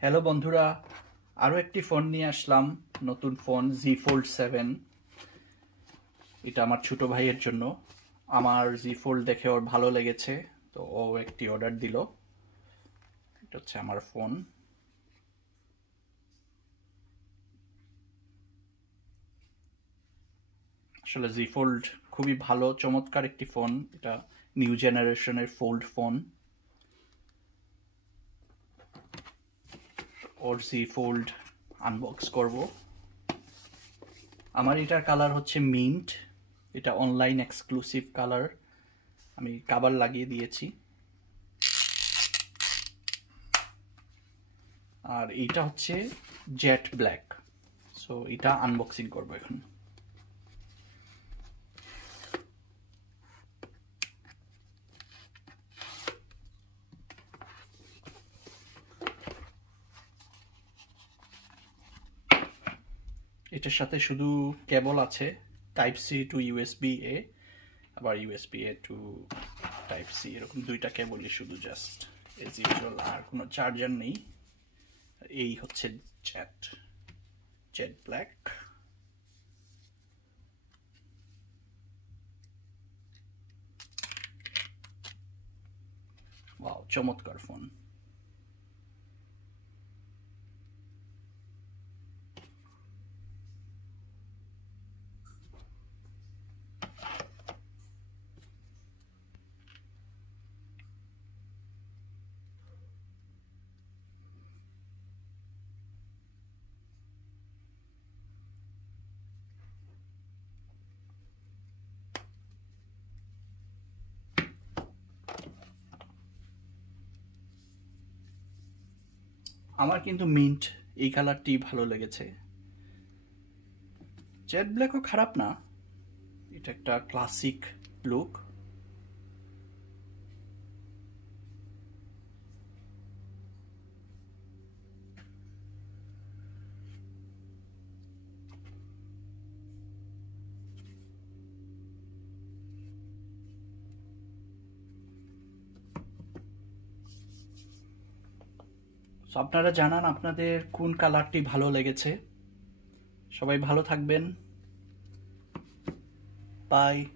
হ্যালো বন্ধুরা, আরও একটি ফোন নিয়ে আসলাম। নতুন ফোন Z Fold 7। এটা আমার ছোট ভাইয়ের জন্য। আমার Z Fold দেখে ওর ভালো লেগেছে, তো ও একটি অর্ডার দিল। এটা হচ্ছে আমার ফোন। আসলে Z Fold খুবই ভালো, চমৎকার একটি ফোন। এটা নিউ জেনারেশনের ফোল্ড ফোন। ওর Z Fold আনবক্স করব। আমার এটার কালার হচ্ছে মিন্ট। এটা অনলাইন এক্সক্লুসিভ কালার। আমি কভার লাগিয়ে দিয়েছি। আর এইটা হচ্ছে জেট ব্ল্যাক। সো এটা আনবক্সিং করব এখন। এটার সাথে শুধু কেবল আছে, type C to USB A, আবার USB A to type C, এরকম দুইটা কেবলই শুধু, জাস্ট এজ ইউজুয়াল। আর কোনো চার্জার নেই। এই হচ্ছে জেট ব্ল্যাক। ওয়াও, চমৎকার ফোন। আমার কিন্তু মিন্ট এই কালারটি ভালো লেগেছে। জেট ব্ল্যাকও খারাপ না, এটা একটা ক্লাসিক লুক। আপনারা জানান আপনাদের কোন কালারটি ভালো লেগেছে। সবাই ভালো থাকবেন। বাই।